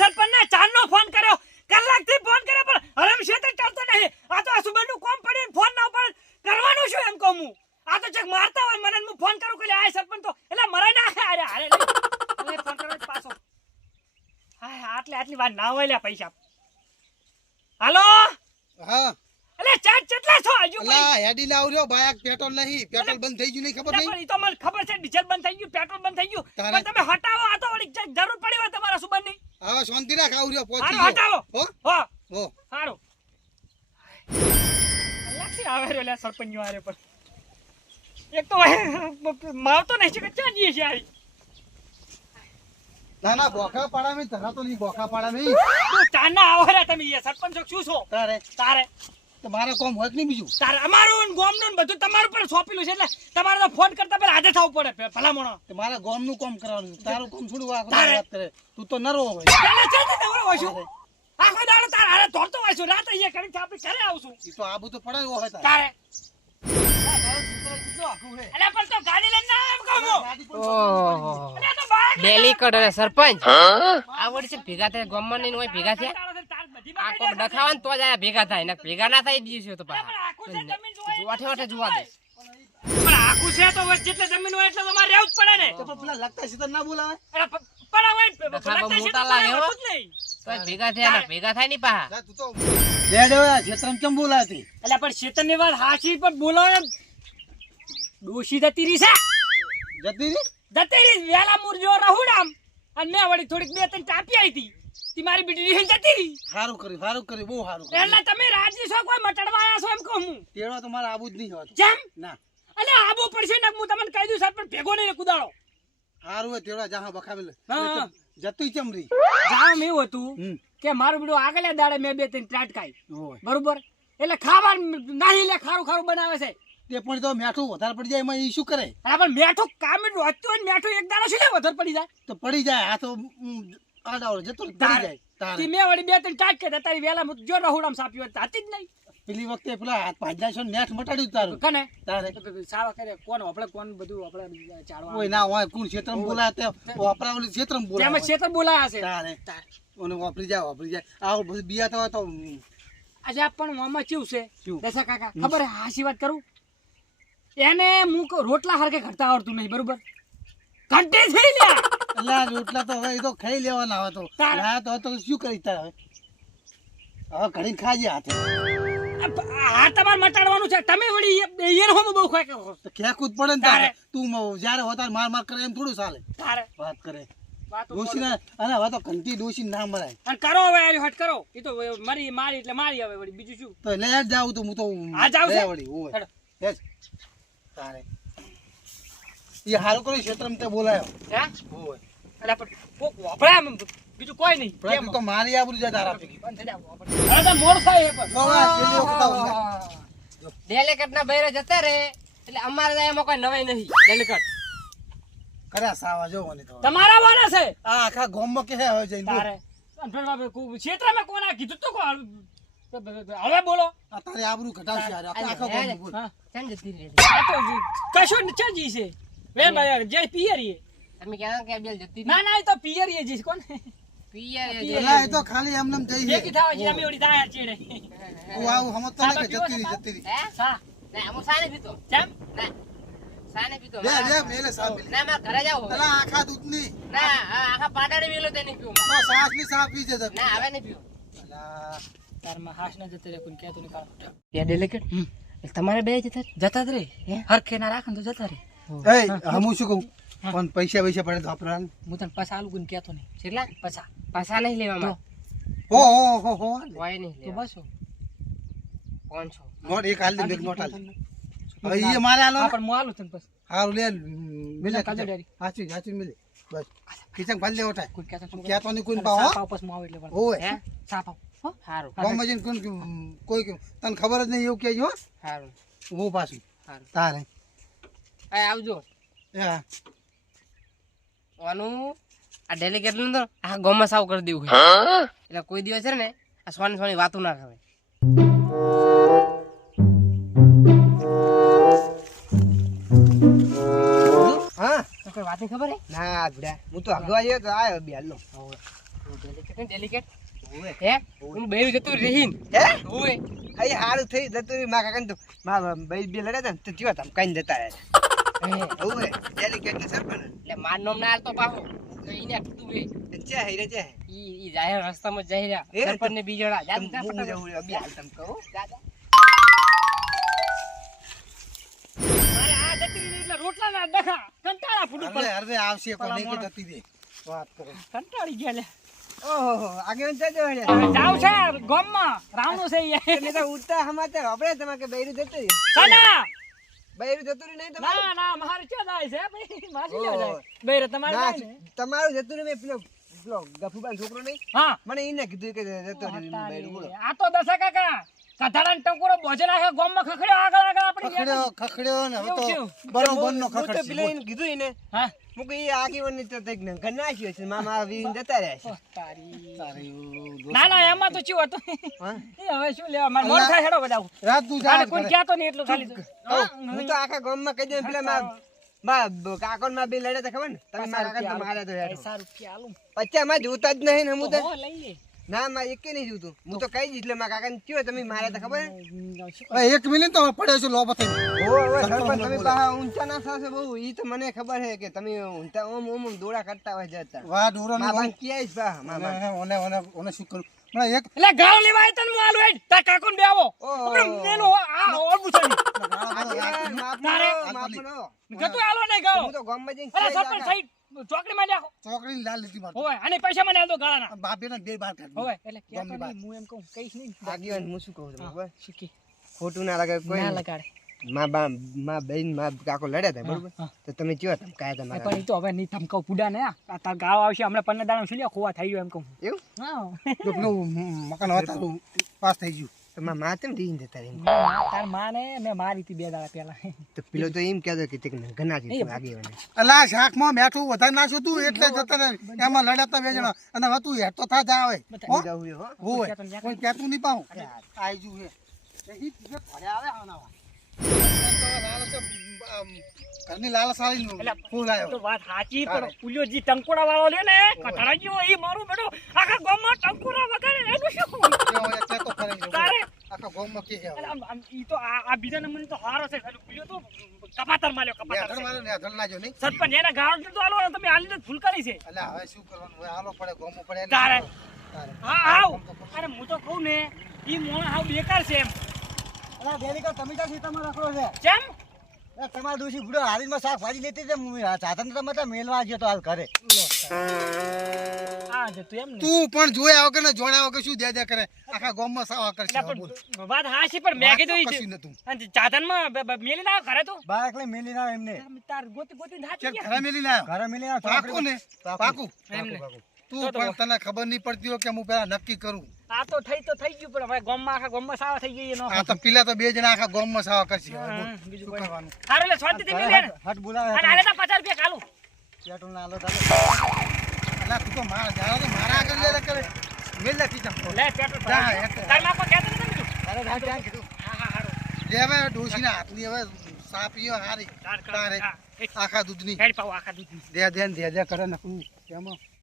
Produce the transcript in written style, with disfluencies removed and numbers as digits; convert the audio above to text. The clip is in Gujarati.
સરપંચને ચારનો ફોન કર્યો, કલાકથી ફોન કર્યો પણ હરમ શેતે ચાલતો નહીં. આ તો આસુબાનું કોમ પડ્યું ફોન ના ઉપર કરવાનું શું એમ કહું હું. આ તો ચક મારતા હોય મને હું ફોન કરું કે આ સરપંચ તો એટલે મરાઈ નાખે. અરે અરે ફોન કરો પાછો. હા આટલી વાર ના હોય લે પૈસા. હાલો હા એટલે ચાટ કેટલા છો હજુ? અલા હેડી લાવ રહ્યો બાયક પેટ્રોલ નહીં, પેટ્રોલ બંધ થઈ ગયું નહીં ખબર નહીં? પણ ઈ તો મને ખબર છે ડીઝલ બંધ થઈ ગયું, પેટ્રોલ બંધ થઈ ગયું, પણ તમે હટાવો. આ તો વળી જરૂર પડી હોય તમારા સુબનની. હવે શાંતિ રાખ, આવ રહ્યો પહોંચી હાલો હટાવો. હો હો હો હારો લાગી આવે રે લે સરપંચ આરે પર. એક તો માવતો નહીં છે કે ક્યાં જઈએ છે આવી. ના ના બોખા પાડા મે ધરા તો નહીં, બોખા પાડા મે તું ચાના આવો રે તમે એ સરપંચ શું છો તારે તમારે કોમ હોય નહીં બીજું તારે અમારું ગોમનું બધું તમારું પર સોંપેલું છે એટલે તમારે તો ફોન કરતા પહેલા હાથે થવું પડે ભલામણો. તમારે ગામનું કામ કરવાનું, તારું કામ છોડું વાત કરે. તું તો નરો હોય પેલા છે ને નવરો હોય છું. આખો દાડો તાર હારે દોડતો હોય છું. રાત અહીંયા કરીને આપણે ઘરે આવશું. ઈ તો આબુ તો પડે હોય તારે અલા પણ તો ગાડી લઈને ના આવે એમ કહું હું. ઓહો અલા તો બાઈક લઈને ડેલી કટ અને સરપંચ આવડ છે ભેગા થાય ગામમાં નહીં હોય ભેગા થયા તાર બધી આ બગાડી કોક ડખાવાન તો જ આયા ભેગા થાય ને ભેગા ના થાય દિવસે તો પણ આખું છે જમીન જોવાય વાઠે વાઠે જોવા દે. પણ આખું છે તો જેટલે જમીન હોય એટલે તમારે રહેવું જ પડે ને. તો પેલા લગતા સીધા ના બોલાવે. અરે પણ હવે ડખા બહુ લગતા છે મોટા તો લાગે હો. હોતું જ નહીં. તો જ ભેગા થયા ને ભેગા થાય નહીં પાહા. જા તું તો બેડ હવે ક્ષેત્રમ કેમ બોલાતી? એટલે પણ શેતનની વાત હાચી પણ બોલો એમ ડોશી જતી રહી છે. જતી રી જતી રહી વેલા મુરજો રહુડામ અને મેં વળી થોડીક બે ત્રણ ટાપી આવી હતી. તી મારી બીટી રહી જતી રહી. સારું કર્યું બહુ સારું કર્યું. એટલે તમે રાજી છો કોઈ મટડવા આયા છો એમ કહું હું. તેડવા તો મારે આબુ જ નહીં હોતું. જેમ ના એટલે આબો પડશે ને હું તમને કહી દઉં સર પણ ભેગો નહીં કુદાડો. સારું હોય તેડવા જહા બખાવેલ હા. જતું ચમરી જામ એવું હતું કે મારું બીડું આગળના દાડે મેં બે ત્રણ ત્રાટકાઈ હોય બરોબર એટલે ખાવા નહીં લે ખારું બનાવે છે. તે પણ તો મેઠું વધારે પડી જાય એમાં ઈ શું કરે? અરે પણ મેઠું કામ એટલું હતું હોય ને મેઠું એક દાડો શું લે વધારે પડી જાય. તો પડી જાય આ તો આડાવડો જતો પડી જાય તારે. તી મેં વળી બે ત્રણ ટાટ કે તારી વેલા જો રહુડામ સાપ્યો હતી જ નહીં. પેલી વખતે પેલા હાથ ભાજ્યા છો નેટ મટાડ્યું તારું કને તારે સાવા કરે કોણ આપણે કોણ બધું આપણે ચાડવા કોઈ ના હોય કોણ ક્ષેત્રમ બોલાય તે વાપરાવલી ક્ષેત્રમ બોલાય જેમ ક્ષેત્ર બોલાયા છે તારે ઓને વાપરી જાય આવું બધું બિયા તો હોય તો આજે પણ મામા કેવું છે શું? દશા કાકા ખબર હે હાસી વાત કરું એને હું રોટલા હરકે ઘડતા આવડતું નહીં બરોબર ઘંટે થઈ લે અલા રોટલા તો હવે એ તો ખાઈ લેવાના હવે તો તારે. ના તો શું કરી તારે હવે ઘડીને ખાજે હાથે આ તમારે મટાડવાનું છે તમે વળી એને હોમ બહુ ખાય કે તો ખેકું જ પડે ને તારે તું જ્યારે હોતા માર કરે એમ થોડું ચાલે તારે વાત કરે વાતો ડોશી ના અને હવે તો ઘંટી ડોશી ના મરાય અને કરો હવે આ હટ કરો એ તો મારી એટલે મારી હવે વળી બીજું શું તો લઈ જ જાવ તો હું તો આ જાવ છે? લઈ વળી હોય હેડો. હેડ. તારે એ હારું કર્યું ક્ષેત્રમ તે બોલાયો હે હોય એટલે પણ કોક વાપરે આમ બીજું કોઈ નહીં પણ તું તો મારી આબરૂ જાય તારા પૈકી. બંધ થઈ જાવ હવે તો મોડ થાય એ પણ જોવા છેલ્લી વખત આવું છે. ડેલી કટ ના બૈરા જતા રે એટલે અમારે ત્યાં એમાં કોઈ નવાઈ નહીં ડેલી કટ. કર્યા સાવા જો મને તો તમારા વાળા છે આ આખા ગામમાં કે હવે જઈને બોલ. તારે ક્ષેત્રમાં કોના કીધું તો કોણ હવે બોલો આ તારી આબરૂ ઘટાડશે યાર આખા ગામમાં બોલ. હા ચાલ જતી રહી આ તો કશું નીચે જી છે વે ભાઈ જે પિયરીએ તમે કહેતા કે બેલ જતી ના ના એ તો પિયરીએ જી કોણ એલા એ તો ખાલી એમને એમ જઈ ભેગી થવા જી અમે ઓડી દાયા ચીડે તું આવું સમજતો ને કે જતી રહી હે સા ના હું સાને પીતો કેમ ના સાને પીતો બે મેલે સાપ મિલે. ના માર ઘરે જાવ એલા આખા દૂધની ના આખા પાડાને મેલો તે નહીં પીવું તો સાસની સાપ પી જતો. ના હવે નહીં પીવું. એલા તારમાં હાશ ના જતે રે કોઈ કહેતો નહીં કાળ યા ડેલિકેટ તમારે બે જતા જતા જ રે હરખે ના રાખે તો જતા રે એ હું શું કહું પણ પૈસા પડે તો આપણા હું તને પાછા આલુ કોઈ કહેતો નહીં કેટલા પાછા પાછા નહીં લેવામાં હો હોય નહીં તો લેવા બસો 500 નોટ એક હાલ દે નોટ હાલ હવે એ મારે હાલો હા પણ હું આલું તને પછી હારું લે મિલે કાજુ ડેરી. હાચી મિલે બસ ખીચન ફાલ લે ઓટા કોઈ કહેતો નહીં. ક્યાં તો નહીં કોઈ અને પાવ સાપ આવ પછી હું આવું એટલે વળે. ઓય હે સાપ આવ હો સારું ગામમાં જઈને કોઈ તને ખબર જ નહીં એવું કે જો સારું હું પાછું સારું તારે આ આવજો હા આનું આ ડેલિકેટ નું તો આ ગોમાં સાવ કરી દેવું છે એટલે કોઈ દિવસ છે ને આ સોની સોની વાતો ના કરે હા તો કોઈ વાત નહીં ખબર હે ના બુડા હું તો અગવા આવ્યો તો આયો બે હાલો ડેલિકેટ ને ડેલિકેટ ઓવે હે હું બેરું જતું રહીન હે ઓય અહીં હારું થઈ જતું રહ્યું. મારા કાકાને તો મારા ભાઈ બે લડ્યા હતા ને તો જીવા તમે કઈ જતા રહ્યા ઓવે ડેલિકેટ ને સરપંચ એટલે માર નામ ના આલતો પાહો તો ઈને કીધું હે છે હીરે છે ઈ જાહેર રસ્તામાં જઈ રહ્યા એ સરપંચ ને બીજોડા જા હું જા જવું અબી હાલ તમ કહું મારે આ જતી રહી એટલે રોટલા ના ડખા કંટાળા ફૂટું અરે પડે અરે આવશે કોઈ નહીં કે જતી દે વાત કરો કંટાળી ગયા લે ઓહો આગેવાન જજો હેડે જાવ છે ગામમાં રાવણું છે ઈ. તમે તો ઉડતા સમાચાર આપણે તમે કે બૈરું જતું રહ્યું સાના બૈરું જતું રહ્યું નહીં તમારું ના ના મારે ક્યાં જાય છે ભાઈ માસી લેવા ઓહો. જાય બેરે તમારે ના જાય ને? તમારું જતું રહ્યું મેં પેલો ગફુબાન છોકરો નહીં હા મને એને કીધું કે જતો રહ્યું બૈરું બોલો આ તો દશા કાકા કથાડા ટકોરો ભોજન આખે ગામમાં ખખડ્યો આગળ આગળ આપણે ખખડ્યો ને હવે તો એવું બરોબર નો હું તો ખખડ પેલા એને કીધું એને હા હું કે એ આગેવાન ની તો તઈક ને ઘર નાખ્યો છે મામા વીન જતા રહ્યા તારી છે ના ના એમાં તો ચિયો હતો હા? એ હવે શું લેવા મારે મોર થાય હેડો બધા રાત તું આને કોઈ કહેતો નહીં એટલું ખાલી હું તો આખા ગામમાં કહી દઉં પેલા મા કાકોન માં બે લડ્યા હતા ખબર ને તમે મારા કાકા તો માર્યા તો યાર પૈસા રૂપિયા આલું પચ્ચા માં જોતા જ નહીં ને હું તો હો લઈ લે ના માં એકે નહીં જોતું હું તો કઈ જ એટલે મારા કાકાને કયો તમે માર્યા હતા ખબર શું કરે? એક મિનિટ તો પડ્યો છે લોબો થઈ ઓય સરપંચ તમે પાછા ઊંચા ના થશે બહુ ઈ તો મને ખબર છે કે તમે ઊંચા ઓમ ઓમ દોડા કરતા હોય જતા વાહ ડોરો મા બાન ક્યાંય જ બા મા બાન ઓને ઓને ઓને શું કરું મને એક એટલે ગાળ લેવા આવ્યા તને હું આલું હેડ તાર કાકોને બે આવો ઓહો. આપણે મેલો આ ઓળબું છે તારે ગતું આલો નહીં ગાળો હું તો ગામમાં જઈને અરે ક્યાંય સરપંચ જાતા. સાઈડ ચોકડી માં નાખો ચોકડી લાલ લીધી માર હોય અને પૈસા મને આલદો ગાળાના બાપે ને બે બાર કાઢી હોય એટલે કે ગામની બહાર. હું એમ કહું કઈશ નહીં આગેવાન હું શું કહું છું ખબર? શીખી ખોટું ના લાગે કોઈ ના લગાડે મા બેન મા કાકો લડ્યા હતા બરોબર હા. તો તમે કયો તમે કાયા પણ તમારા ઈ તો હવે નહીં ધમકાવ પુડા ને આ તાર ગાળો આવશે હમણાં 15 દાડા શું લ્યા ખોવા થઈ ગયો એમ કહું એવું હા લોકનું મકાન હતા પાસ થઈ ગયું તમારા મા તેમ દીન જતા રહી તાર માં ને મેં મારી હતી 2 દાડા પહેલા તો પેલો તો એમ કહેતો કે તે ઘણા જીત આગેવાન અલા શાકમાં મેઠું વધારે નાખ્યું તું એટલે જતા ને એમાં લડ્યા બે જણા અને હવે તું હેઠ તો થા જા આવે હો? જાવું હો હોય કોઈ કહેતું નહીં પાઉં આઈ જુ હે એ ઈ ઘરે આવે આનાવા ઘરની લાલ સારી ફૂલ આવ્યો તો વાત સાચી પણ પુલિયો જી ટંકોડા વાળો લે ને કઠાડા જેવો ઈ મારું બેટો આખા ગામમાં ટંકોડા વગાડે એનું શું તારે આખા ગામમાં કે અરે આમ ઈ તો આ બીજા નંબરનો તો હારો છે ખાલી પુલિયો તો કપાતર માલ્યો કપાતર નેધર મારે નેધર લાગ્યો નહીં સરપંચ એના ગાળ તો આલો તમે આલી તો ફૂલ કરી છે એટલે હવે શું કરવાનું હવે આલો પડે ગામમાં પડે એટલે તારે તારે. હા આવ અરે હું તો કહું ને ઈ મોણ હાવ બેકાર છે એમ અલા ડેલિકા તમે ક્યાં સીતામાં રાખો છે કેમ તમારા દોશી બુડો હારીમાં શાકભાજી લેતી છે સાધન તમે તો મેલવા ગયો તો હાલ ઘરે આ જ તું એમ ને તું પણ જોયા વગર ને જોડ્યા વગર શું દે કરે આખા ગામમાં સાવા કરશે એટલે પણ વાત હાચી પણ મેં કીધું ઈ કશું નતું અને ચાદનમાં મેલી ના ઘરે તો બાર એકલે મેલી ના એમને તાર ગોતી ગોતી કે હાચી ગયા ઘરે મેલી ના ઘરે મિલી ના પાકું ને પાકું એમને તું પણ તને ખબર નહીં પડતી હોય કે હું પેલા નક્કી કરું આ તો થઈ ગયું પણ હવે ગામમાં આખા ગામમાં સાવા થઈ ગઈ એનો આ તો પેલા તો બે જણા આખા ગામમાં સાવા કરશે હવે બોલ, હા, બીજું શું કોઈ કરવાનું હારું લે શાંતિથી મિલ લે ને હટ બોલાવે અને આલે તા 50 રૂપિયા કાલું પેટ્રોલ ના આલો તારે અલા તું તો મારા જાણો તો મારા આગળ લે કરે મેલ લે તીજા લે પેટ્રોલ જા, ભરાય. એક. તાર માં કોઈ કહેતો નથી બીજું અરે જા ત્યાં કીધું હા હા હારું લે હવે ડોશીના હાથની હવે સાપીઓ હારી તાર કર તારે હા આખા દૂધની હેડ પાવ આખા દૂધ દે કરે નકરું તેમાં